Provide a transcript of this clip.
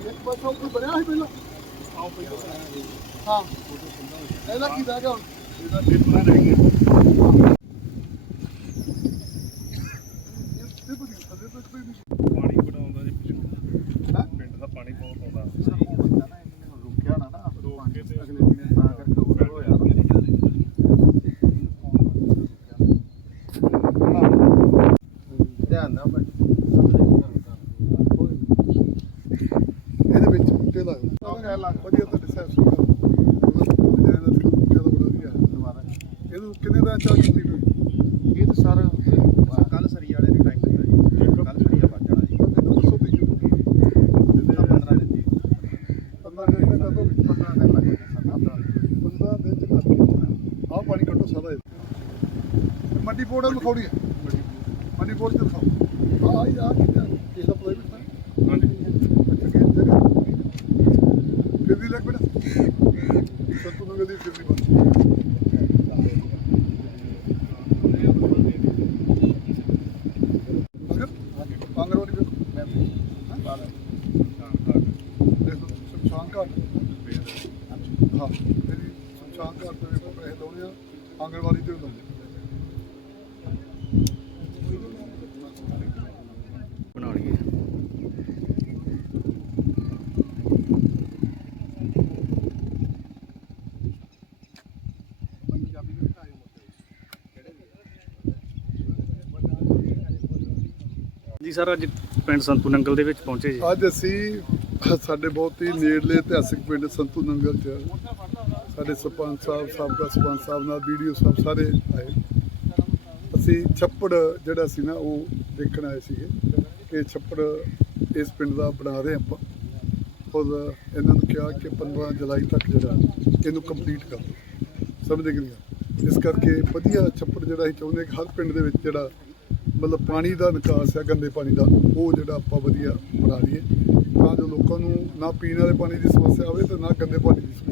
ਇੱਕ ਵਾਰ ਸਭ ਕੁਝ ਬਣਿਆ ਸੀ ਪਹਿਲਾਂ ਆਓ ਪਹਿਲਾਂ ਹਾਂ। ਇਹਦਾ ਕੀ ਰਹਿ ਗਿਆ ਹੁਣ? ਇਹਦਾ ਪੇਪਰਾਂ ਰਹਿ ਗਿਆ ਧਿਆਨ ਨਾਲ ਭਾਈ ਇਹਦੇ ਵਿੱਚ ਬੂਟੇ ਲਾ ਵਧੀਆ ਤਾਂ ਡਿਸਾਈਡ ਸੁਣਾ ਜਿਹੜਾ ਦਾ ਬੂਟੇ ਦਾ ਬੜਾ ਵਧੀਆ। ਦੁਬਾਰਾ ਇਹਨੂੰ ਕਿੰਨੇ ਦਾ ਚਾਰਜ ਕੰਪਲੀਟ ਹੋਈ ਇਹ ਤਾਂ ਸਰ ਕੱਲ ਸਰੀ ਵਾਲੇ ਨੇ ਟਾਈਮ ਦਿੱਤਾ ਜੀ। ਕੱਲ ਸਰੀਆ ਬਣ ਜਾਣਾ ਜੀ। ਮੈਨੂੰ ਦੱਸੋ ਵੀ ਤਾਂ 15 ਦਿਨ ਜੀ 15 ਦਿਨ ਦਾ ਕਦੋਂ 15 ਦਿਨ ਲੱਗ ਜਾਣੇ 15 ਦਿਨ। ਚ ਆਹ ਪਾਣੀ ਕੱਢੋ ਮੰਡੀ ਬੋਰਡ ਨੂੰ ਖੌੜੀ ਹੈ ਮੰਡੀ ਬੋਰਡ ਤੇ ਦਿਖਾਓ ਹਾਂ ਆ ਕਿਹਦਾ ਕਿਸੇ ਦਾ ਪ੍ਰਾਈਵੇਟ ਤਾਂ ਹਾਂਜੀ ਅੱਛਾ ਕਿ ਜਗ੍ਹਾ ਫਿਰ ਵੀ ਲੱਗ ਬੜਾ ਸਤੂ ਨਗਰ ਦੀ ਫਿਰ ਵੀ ਬਣ ਦੇਖੋ ਸ਼ਮਸ਼ਾਨ ਘਾਟ ਹਾਂ ਮੇਰੀ ਸ਼ਮਸ਼ਾਨ ਘਾਟ ਤੇ ਪੈਸੇ ਲਾਉਣੇ ਆ ਆਂਗਣਵਾੜੀ ਤੇ ਲਾਉਂਦੇ ਬਣਾ ਲਈਏ ਜੀ ਸਰ, ਅੱਜ ਪਿੰਡ ਸੰਤੂ ਨੰਗਲ ਦੇ ਵਿੱਚ ਪਹੁੰਚੇ ਜੀ। ਅੱਜ ਅਸੀਂ ਸਾਡੇ ਬਹੁਤ ਹੀ ਨੇੜਲੇ ਇਤਿਹਾਸਿਕ ਪਿੰਡ ਸੰਤੂ ਨੰਗਲ ਚ ਸਾਡੇ ਸਰਪੰਚ ਸਾਹਿਬ, ਸਾਬਕਾ ਸਰਪੰਚ ਸਾਹਿਬ ਨਾਲ ਵੀਡੀਓ ਸਾਹਿਬ ਸਾਰੇ ਆਏ। ਅਸੀਂ ਛੱਪੜ ਜਿਹੜਾ ਸੀ ਨਾ, ਉਹ ਦੇਖਣ ਆਏ ਸੀਗੇ ਕਿ ਛੱਪੜ ਇਸ ਪਿੰਡ ਦਾ ਬਣਾ ਰਹੇ ਆਪਾਂ। ਔਰ ਇਹਨਾਂ ਨੂੰ ਕਿਹਾ ਕਿ 15 ਜੁਲਾਈ ਤੱਕ ਜਿਹੜਾ ਇਹਨੂੰ ਕੰਪਲੀਟ ਕਰ ਦਿਓ। ਸਮਝਦੇ ਕਿ ਨਹੀਂ ਇਸ ਕਰਕੇ ਵਧੀਆ ਛੱਪੜ ਜਿਹੜਾ ਅਸੀਂ ਚਾਹੁੰਦੇ ਕਿ ਹਰ ਪਿੰਡ ਦੇ ਵਿੱਚ ਜਿਹੜਾ ਮਤਲਬ ਪਾਣੀ ਦਾ ਨਿਕਾਸ ਹੈ, ਗੰਦੇ ਪਾਣੀ ਦਾ, ਉਹ ਜਿਹੜਾ ਆਪਾਂ ਵਧੀਆ ਬਣਾ ਲਈਏ। ਤਾਂ ਜੋ ਲੋਕਾਂ ਨੂੰ ਨਾ ਪੀਣ ਵਾਲੇ ਪਾਣੀ ਦੀ ਸਮੱਸਿਆ ਆਵੇ ਤੇ ਨਾ ਗੰਦੇ ਪਾਣੀ ਦੀ